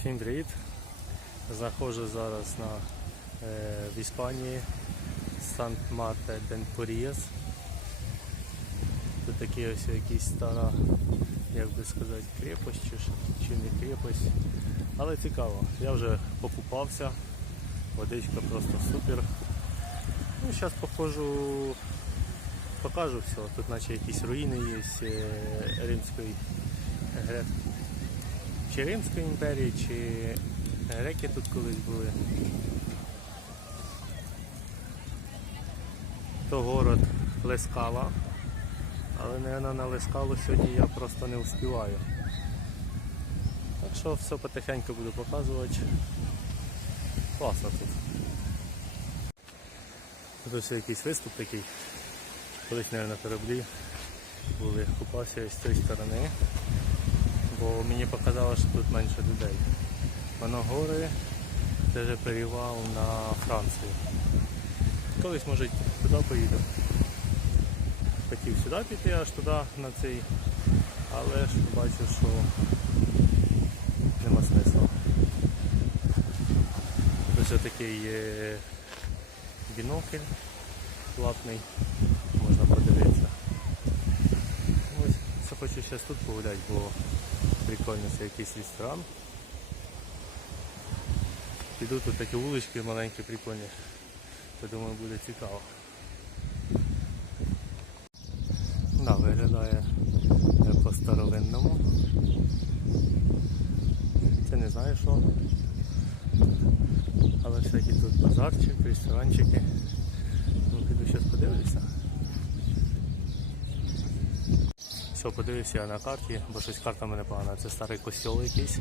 Всім привіт! Знаходжу зараз на, е, в Іспанії сант марте ден поріас Тут такі ось якісь стара, як би сказати, крепость чи, чи не крепость. Але цікаво. Я вже покупався, водичка просто супер. Ну, зараз походжу, покажу все. Тут наче якісь руїни є е, римської грек чи Римської імперії, чи греки тут колись були. То город Лескала. Але наверное, на Лескалу сьогодні я просто не встигаю. Так що все потихеньку буду показувати. Класно тут. Тут ось якийсь виступ такий. Колись, мабуть, на кораблі були. Купався з цієї сторони бо мені показалося, що тут менше людей. Воно гори, це вже перевал на Францію. Колись може туди поїду. Хотів сюди піти, аж туди на цей, але ж бачу, що нема смисла. Ось такий бінокль платний, можна подивитися. Ось, це хочу зараз тут погуляти, бо прикольно це якийсь ресторан. Піду тут такі вулички маленькі, прикольні. Я думаю, буде цікаво. Да, виглядає е, по-старовинному. Це не знаю що. Але всякі тут базарчик, ресторанчики. Ну, піду зараз подивлюся. Все, подивився я на карті, бо щось карта в мене погана. Це старий костьол якийсь.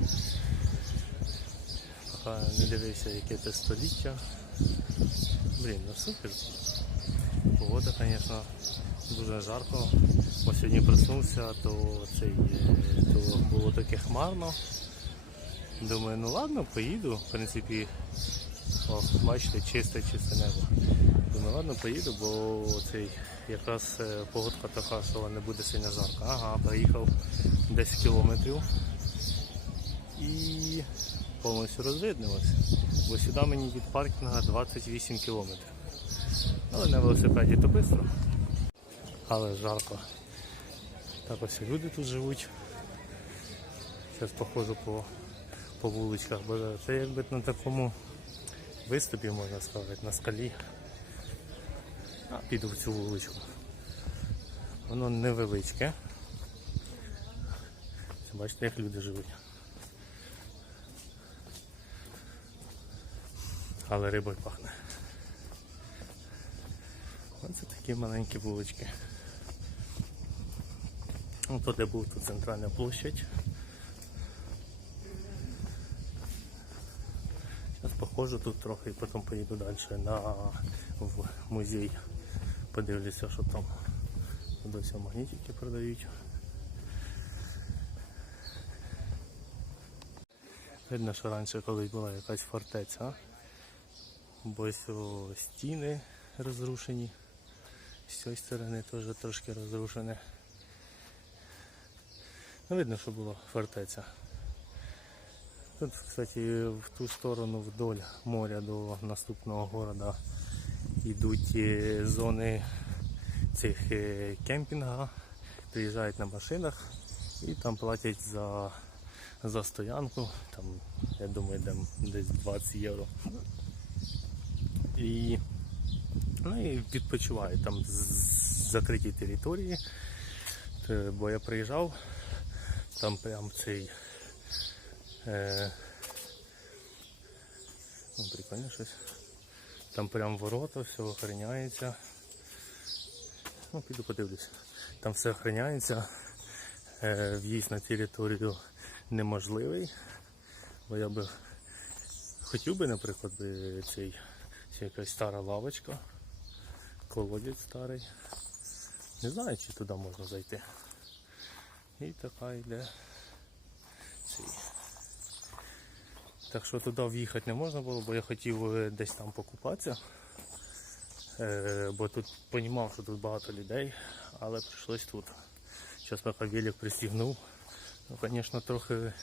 Поки не дивився, яке це століття. Блін, ну супер. Погода, звісно, дуже жарко. Бо сьогодні проснувся, то цей е, то було таке хмарно. Думаю, ну ладно, поїду. В принципі, о, бачите, чисте, чисте небо. Думаю, ладно, поїду, бо цей якраз е, погодка така, що не буде сильно жарко. Ага, проїхав 10 кілометрів і повністю розвиднилося. Бо сюди мені від паркінга 28 кілометрів. Але на велосипеді то швидко. Але жарко. Так ось люди тут живуть. Зараз походжу по, по вуличках, бо це якби на такому виступі, можна сказати, на скалі. А, піду в цю вуличку. Воно невеличке. Бачите, як люди живуть. Але рибою пахне. Оце такі маленькі вулички. Ну, то де був тут центральна площадь. Зараз походжу тут трохи і потім поїду далі на в музей. Подивлюся, що там. Ось магнітики продають. Видно, що раніше колись була якась фортеця. Бо стіни розрушені. З цієї сторони теж трошки розрушене. Ну, видно, що була фортеця. Тут, кстати, в ту сторону вдоль моря до наступного города йдуть е, зони цих е, кемпінга, приїжджають на машинах і там платять за, за стоянку, там, я думаю, десь 20 євро. І, ну, і відпочивають там з- закриті території. Бо я приїжджав, там прям цей Е, ну, прикольно щось. Там прям ворота, все охороняється. Ну, піду подивлюся. Там все охороняється. Е, в'їзд на територію неможливий. Бо я би хотів би, наприклад, цей чи якась стара лавочка, колодязь старий. Не знаю, чи туди можна зайти. І така йде цей. Так що туди в'їхати не можна було, бо я хотів е, десь там покупатися. Е, бо тут розумів, що тут багато людей, але прийшлось тут. Зараз поки велик пристігнув. Ну, звісно, трохи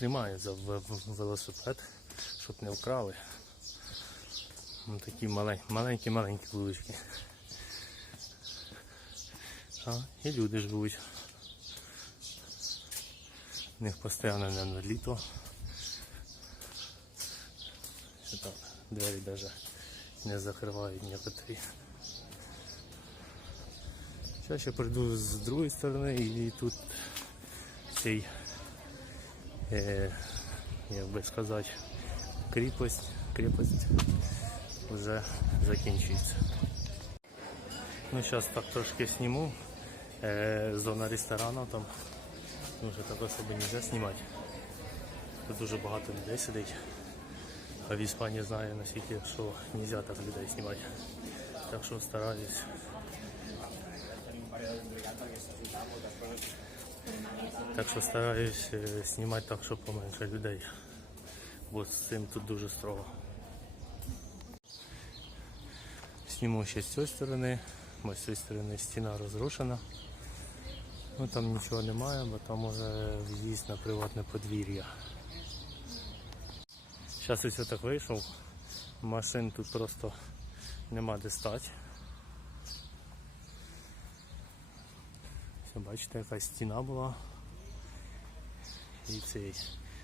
в, в велосипед, щоб не вкрали. Ну, такі маленькі-маленькі вулички. А, і люди живуть. У них постійно не літо. Що там, двері навіть не закривають некоторі. Зараз ще прийду з другої сторони і тут цей, е, як би сказати, кріпость, крепость вже закінчується. Ну, зараз так трошки зніму. Е, зона ресторану там. Тому що так особо не можна знімати. Тут дуже багато людей сидить. А в Іспанії знаю наскільки, що не можна так людей знімати. Так що стараюсь. Так що стараюсь е, знімати так, щоб поменше людей. Бо з цим тут дуже строго. Зніму ще з цієї сторони, бо з цієї сторони стіна розрушена. Ну там нічого немає, бо там уже в'їзд на приватне подвір'я. Зараз ось так вийшов, машин тут просто нема де стати. Все, бачите, яка стіна була. І цей.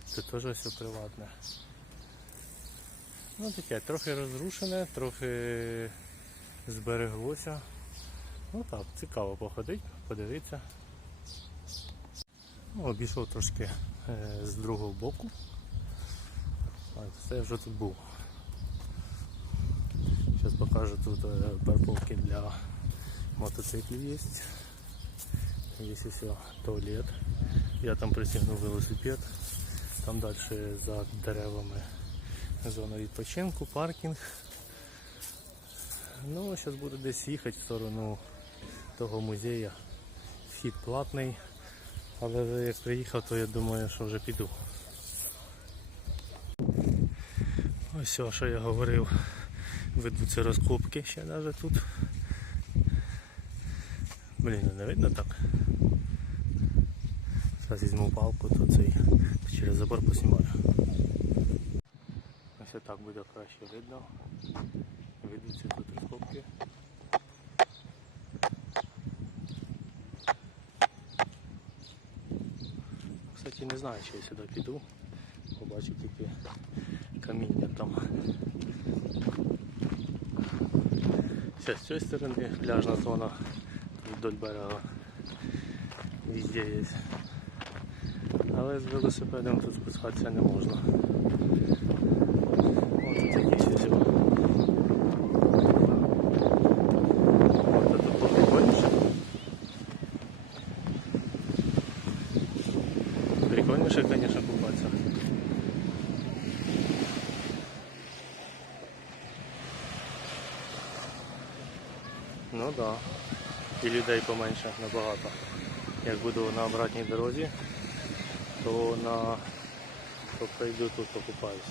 Це теж все приватне. Ну таке, трохи розрушене, трохи збереглося. Ну так, цікаво походити, подивитися. Ну, обійшов трошки е, з другого боку. Це я вже тут був. Зараз покажу тут е, парковки для мотоциклів є. Є все туалет. Я там пристегнув велосипед. Там далі за деревами зона відпочинку, паркінг. Ну, зараз буду десь їхати в сторону того музею. Вхід платний. Але як приїхав, то я думаю, що вже піду. Ось що я говорив. Ведуться розкопки ще навіть тут. Блін, не видно так. Зараз візьму палку, то цей через забор поснімаю. Ось так буде краще видно. Ведуться тут розкопки. Кстати, не знаю, чи я сюди піду. Побачу тільки каміння там. Все, з цієї сторони пляжна зона вдоль берега. Везде є. Але з велосипедом тут спускатися не можна. Ось тут якісь ось. Ось тут прикольніше. Прикольніше, звісно, купатися. Ну да. Людей поменше набагато. Як буду на обратній дорозі, то на то прийду тут покупаюся.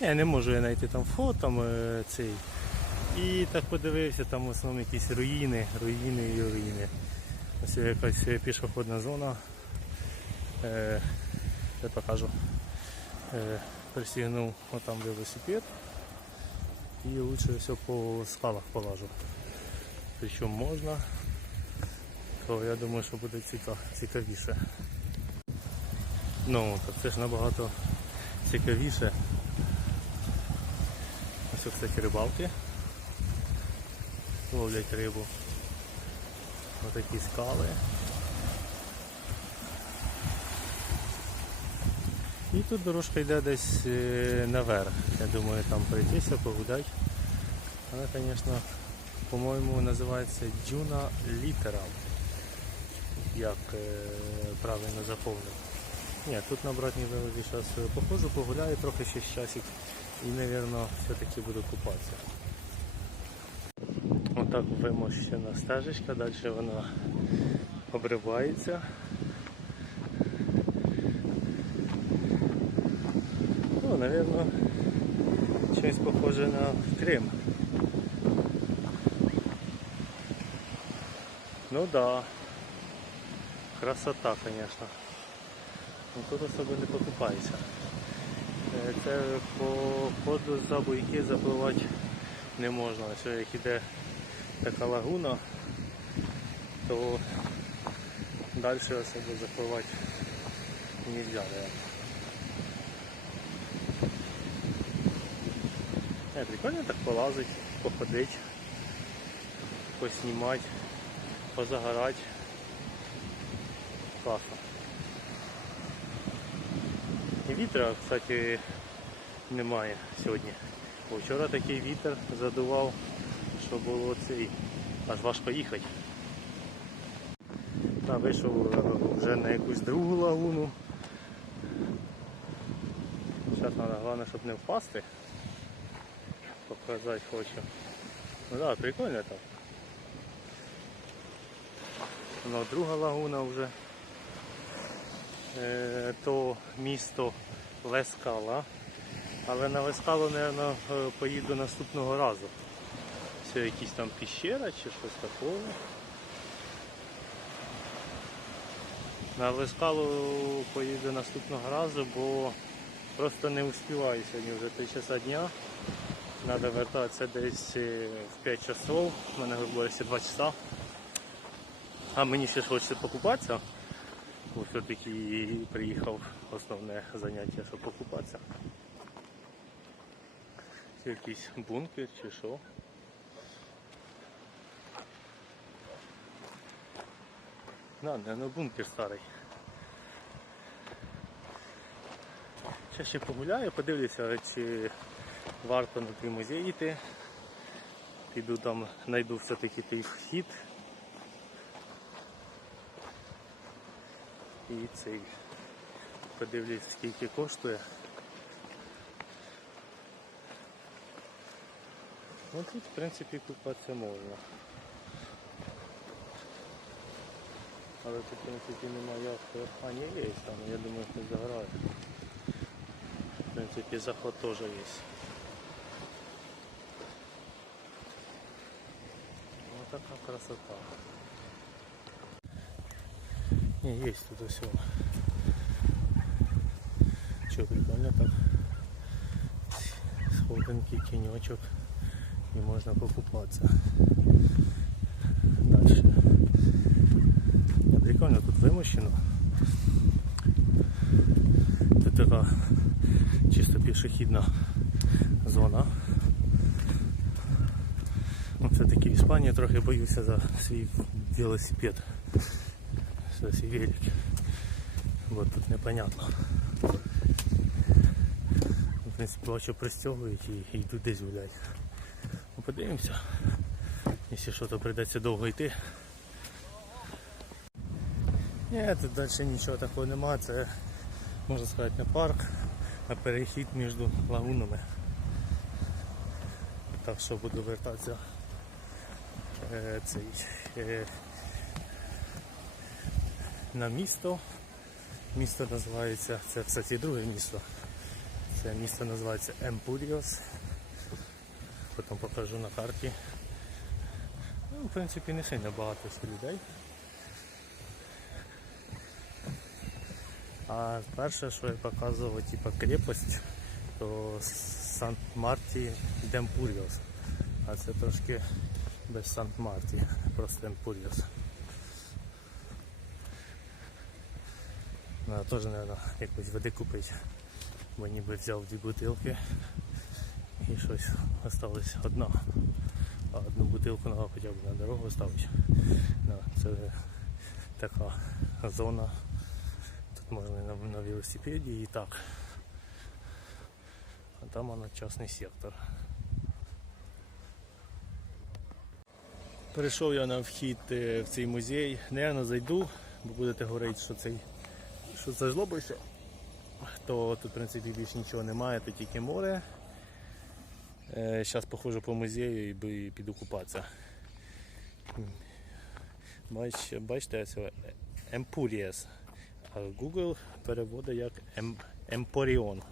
Я не можу я знайти там фото там, цей. І так подивився, там в основному якісь руїни, руїни і руїни. Ось якась пішохідна зона. Е, я покажу. Е, присігнув отам велосипед і лучше все по скалах полажу. Причому можна, то я думаю, що буде ціка- цікавіше. Ну, так це ж набагато цікавіше. Ось, кстати, рибалки. Ловлять рибу. Отакі скали. І тут дорожка йде десь е, наверх. Я думаю, там пройтися, погуляти. Але, звісно, по-моєму, називається Дюна Літерал. Як е, правильно заповнив. Ні, тут на обратній великі зараз походжу, погуляю трохи ще з часик і, мабуть, все-таки буду купатися. Отак вимощена стежечка, далі вона обривається. Напевно, щось похоже на Крим. Ну да. Красота, звісно. Ну, тут особо не покупається. Е, Це по ходу за буйки запливати не можна. Ось як іде така лагуна, то далі особо запливати не можна. Прикольно так полазить, походить, поснімати, позагорати. Класно. І вітра, кстати, немає сьогодні. Бо вчора такий вітер задував, що було цей, аж важко їхати. Та вийшов е, вже на якусь другу лагуну. Зараз треба головне, щоб не впасти. Показати хочу. Ну да, прикольно так. Ну, друга лагуна вже. Е, то місто Лескала. Але на Лескалу, мабуть, поїду наступного разу. Це якісь там піщера чи щось такого. На Лескалу поїду наступного разу, бо просто не успіваю сьогодні вже 3 часа дня. Треба вертатися десь е, в 5 часов. У мене говоря, 2 часа. А мені ще хочеться покупатися. Бо все-таки приїхав основне заняття, щоб покупатися. Це якийсь бункер чи що. Да, ну бункер старий. Ще ще погуляю, подивлюся, чи варто на той музей йти. Піду там, знайду все-таки той вхід. І цей подивлюсь скільки коштує. Ну тут в принципі купатися можна. Але тут в принципі немає як. А ні, є там, я думаю, хтось загорає. В принципі заход теж є. Вот така красота. Не, есть тут все. Че, прикольно так. Сходинки, тенечок. И можно покупаться. Дальше. Не, прикольно тут вимощено. Тут така чисто пішохідна зона. Все-таки в Іспанії трохи боюся за свій велосипед. За свій велик. Бо тут непонятно. В принципі, бачу пристягують і, йдуть десь гулять. Ну, подивимося. Якщо що, то прийдеться довго йти. Ні, тут далі нічого такого немає. Це можна сказати не парк, а перехід між лагунами. Так що буду вертатися цей, е, на місто. Місто називається, це кстати друге місто. Це місто називається Емпуріос. Потім покажу на карті. Ну, в принципі, не сильно багато людей. А перше, що я показував, типа крепость, то Сант-Марті Демпуріос. А це трошки без Сант-Марті, просто Емпуріос. Надо теж, мабуть, якось води купити, бо ніби взяв дві бутилки і щось осталось одна. А одну бутилку треба хоча б на дорогу ставити. Да, це така зона. Тут можна на, на велосипеді і так. А там воно частний сектор. Перейшов я на вхід е, в цей музей. Наверно, зайду, бо будете говорити, що цей що це жлобище. То тут в принципі більше нічого немає, тут тільки море. Зараз походжу по музею і піду купатися. Бач, бачите, це Емпурієс. А Google переводить як Ем- Емпоріон.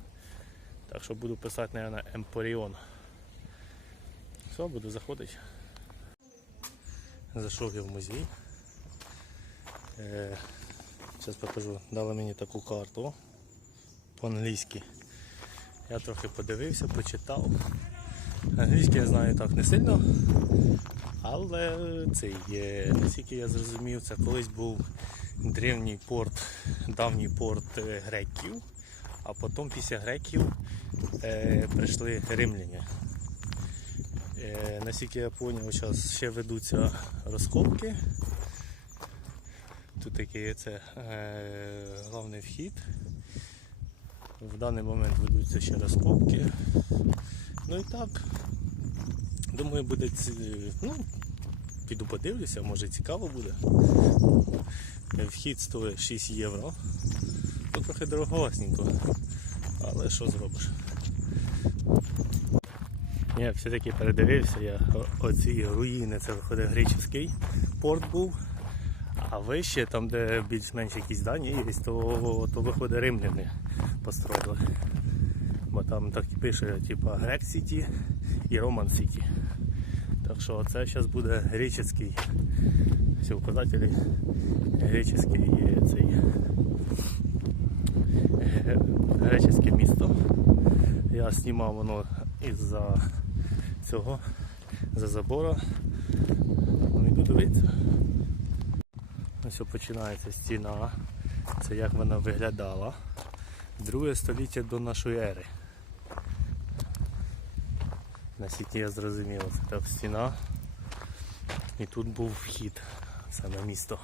Так що буду писати, мабуть, Емпоріон. Все, буду заходити. Зайшов я в музей. Е, Зараз покажу. Дали мені таку карту по-англійськи. Я трохи подивився, почитав. Англійський я знаю так не сильно. Але цей, е, наскільки я зрозумів, це колись був древній порт, давній порт е, греків, а потім після греків е, прийшли римляни. Е, наскільки я зрозумів, зараз ще ведуться розкопки. Тут такий це е, головний вхід. В даний момент ведуться ще розкопки. Ну і так. Думаю, буде ну, піду подивлюся, може цікаво буде. Вхід стоїть 6 євро. Ну, трохи дороговасненько. Але що зробиш? Я все-таки передивився, я оці руїни, це виходить греческий порт був. А вище, там де більш-менш якісь здання є, то, то виходить римляни построїли. Бо там так і пише, типа Грек Сіті і Роман Сіті. Так що це зараз буде греческий. Всі указателі греческий цей ге- греческе місто. Я знімав воно із-за цього, за забора. Йду дивитися. Ось починається стіна. Це як вона виглядала. Друге століття до нашої ери. Наскільки я зрозумів, це так стіна. І тут був вхід саме місто.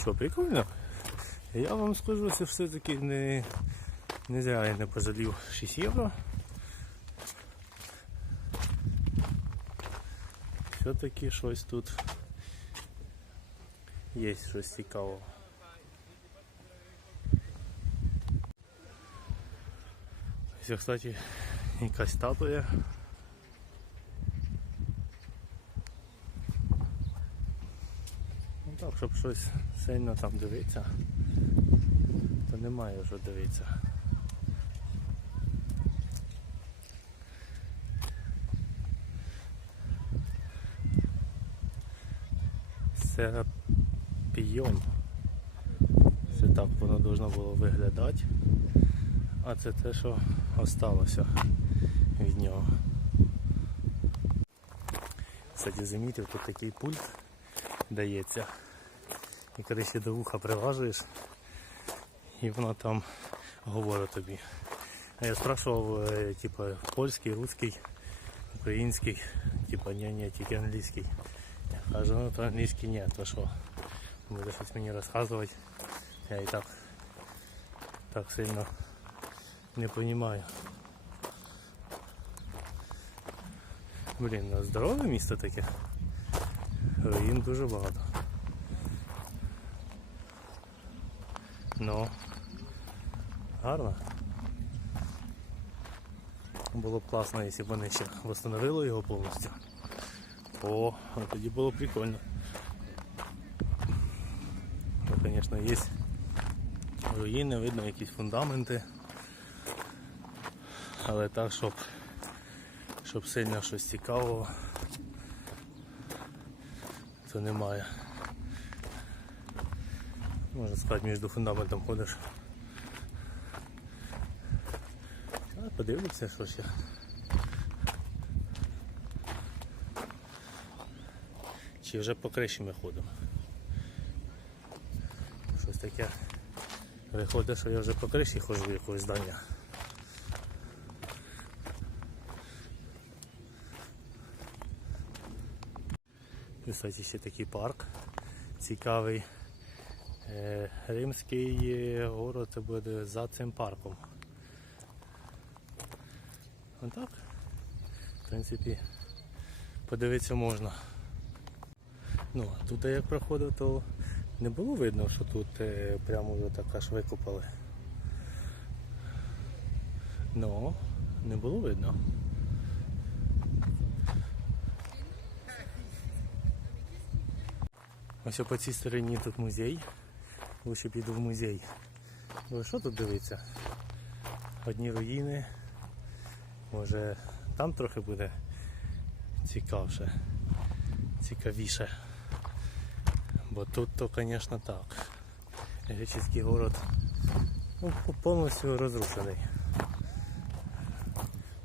Що, прикольно? Я вам скажу, що все-таки не, не зря я не пожалів 6 євро. Все-таки щось тут є щось цікавого. Ось, кстати, якась статуя. Ну так, щоб щось сильно там дивитися, то немає що дивитися. Серапіон. Це так воно должно було виглядати. А це те, що осталося від нього. Кстати, замітив, тут такий пульт дається. І коли ще до вуха приважуєш, і воно там говорить тобі. А я спрашивав, е, типа, польський, русський, український, типа, ні, ні, тільки англійський. Кажу, ну то англійський ні, то що? Буде щось мені розказувати. Я і так, так сильно не понимаю. Блін, здорове місто таке. Руїн дуже багато. Ну, гарно. Було б класно, якщо б вони ще встановили його повністю. О, а тоді було прикольно. Ну, звісно, є руїни, видно якісь фундаменти. Але так, щоб, щоб сильно щось цікавого, то немає. Можна сказати, між фундаментом ходиш. А, подивимося, що ще. Чи вже по криші ми ходимо. Щось таке. Виходить, що я вже по криші ходжу якогось здання. Кстати, ще такий парк цікавий. Е, Римський город буде за цим парком. Отак. В принципі, подивитися можна. Ну, а тут як проходив, то не було видно, що тут е, прямо його так аж викопали. Ну, не було видно. Ось по цій стороні тут музей. Лучше піду в музей. Бо що тут дивиться? Одні руїни. Може там трохи буде цікавше, цікавіше. Бо тут то, звісно, так. греческий город ну, повністю розрушений.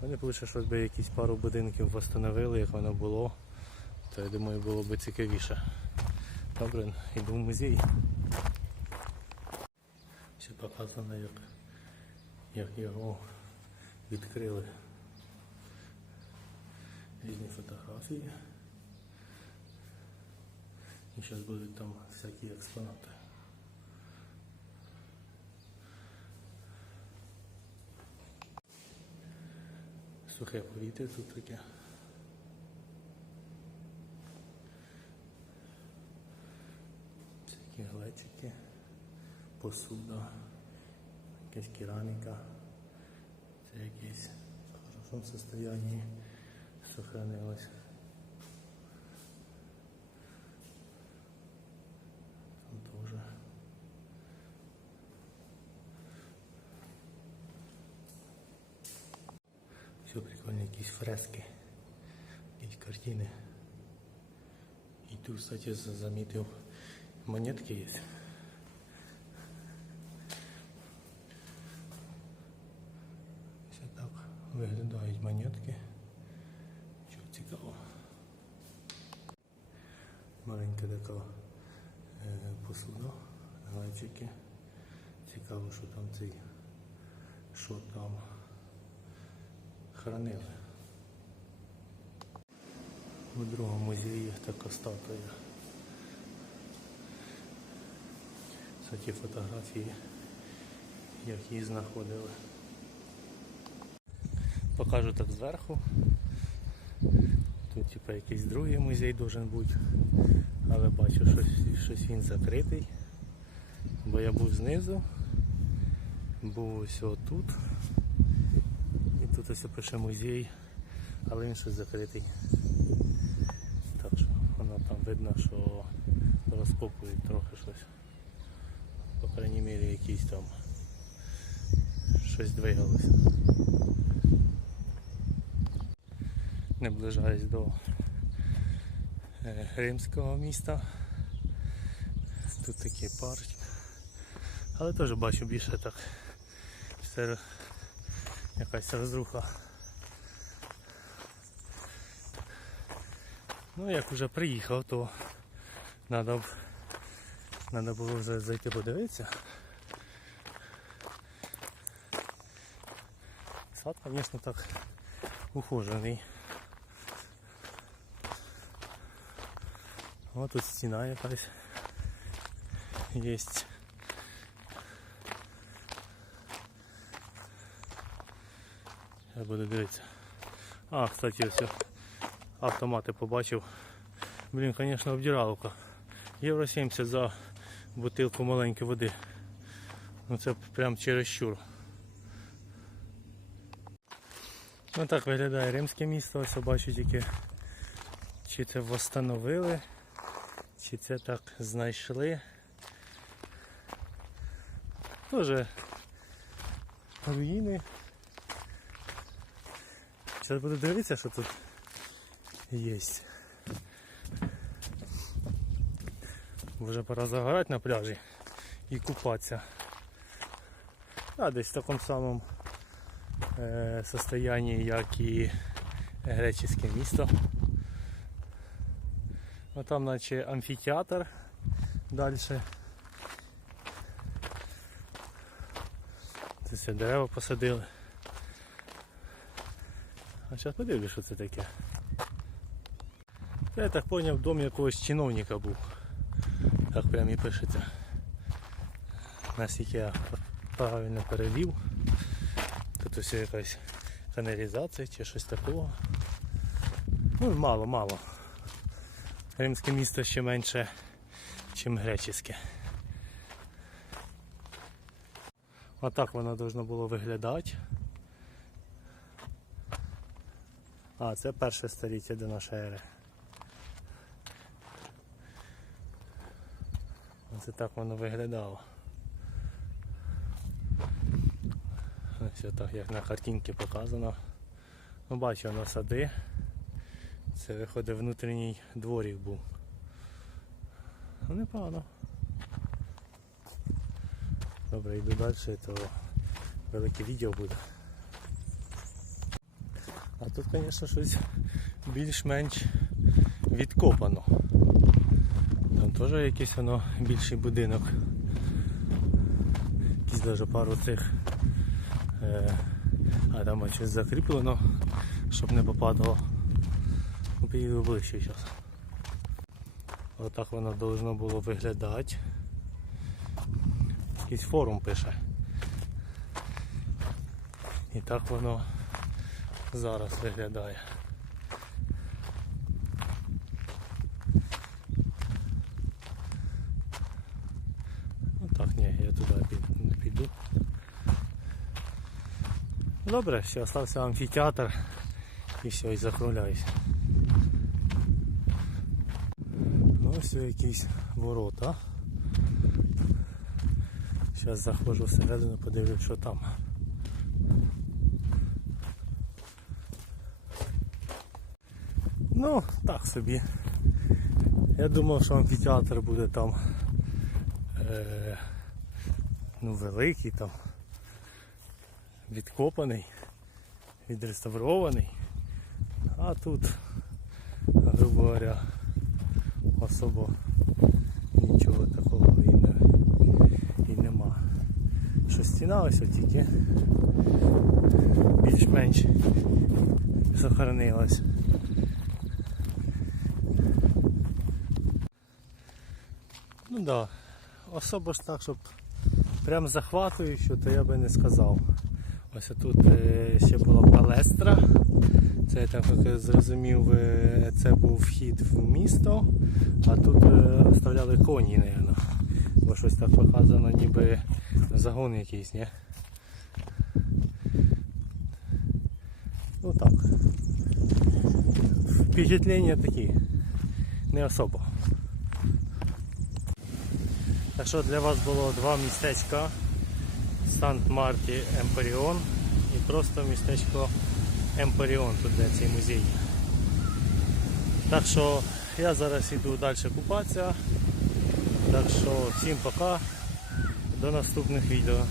Вони б лише щось би якісь пару будинків встановили, як воно було, то я думаю було б цікавіше. Добре, йду в музей. Ще показано, як, як його відкрили. Різні фотографії. І зараз будуть там всякі експонати. Сухе повітря тут таке. Всякі глечики, посуда, якась кераміка. Це якісь в хорошому состоянии сохранилось. Там тоже. Все прикольно, якісь фрески, якісь картини. І тут, кстати, замітив монетки є. Все так виглядають монетки. Що цікаво. Маленька така е, посуда, глечики. Цікаво, що там цей, що там хранили. У другому музеї така статуя. Це ті фотографії, як її знаходили. Покажу так зверху. Тут типа якийсь другий музей должен бути. Але бачу, щось, щось він закритий. Бо я був знизу, був ось тут. І тут ось пише музей, але він щось закритий. Так що воно там видно, що розкопують трохи щось. По крайній мірі якісь там щось двигалося. Наближаюсь до е, римського міста. Тут такий парк. Але теж бачу більше так. Все якась розруха. Ну як вже приїхав, то треба треба було вже зайти подивитися. Сад, звісно, так ухожений. Ось тут стіна якась є. Я буду дивитися. А, кстати, ось автомати побачив. Блін, звісно, обдираловка. Євро 70 за бутилку маленької води. Ну це прям чересчур. Ну так виглядає римське місто, ось бачу тільки чи це встановили, чи це так знайшли. Тоже руїни. Зараз буду дивитися, що тут є. Вже пора загорати на пляжі і купатися. А десь в такому самому е, состоянні, як і греческе місто. А там наче амфітеатр далі. Це все дерева посадили. А зараз подивлюсь, що це таке. Це, я так зрозумів, дом якогось чиновника був. Так прям і пишеться. Наскільки я правильно перевів. Тут ось якась каналізація чи щось такого. Ну мало, мало. Римське місто ще менше, ніж греческе. Отак воно должно було виглядати. А, це перше століття до нашої ери. Оце так воно виглядало. Ось так, як на картинці показано. Ну, бачу, воно сади. Це виходить внутрішній дворик був. Ну непогано. Добре, йду далі, то велике відео буде. А тут, звісно, щось більш-менш відкопано. Там теж якийсь воно більший будинок. Якісь навіть пару цих. Е, а там щось закріплено, щоб не попадало. Поїду ближче зараз. Отак воно должно було виглядати. Якийсь форум пише. І так воно зараз виглядає. Ну так, ні, я туди під- не піду. Добре, ще залишився амфітеатр і все, і закругляюсь. Ну ось якісь ворота. Зараз заходжу всередину, подивлюсь, що там. Ну, так собі. Я думав, що амфітеатр буде там е, ну, великий там, відкопаний, відреставрований. А тут, грубо говоря, особо нічого такого і, не, і нема. Що стіна ось тільки більш-менш сохранилась. Ну да, особо ж так, щоб прям захватуючи, то я би не сказав. Ось тут е, ще була палестра. Це так як я зрозумів, е, це був вхід в місто, а тут е, оставляли коні, мабуть. Бо щось так показано, ніби загон якийсь, ні? Ну так. Впечатлення такі. Не особо. Так що для вас було два містечка Сант-Марті Емперіон і просто містечко Емперіон, тут де цей музей. Так що я зараз йду далі купатися. Так що всім пока. До наступних відео.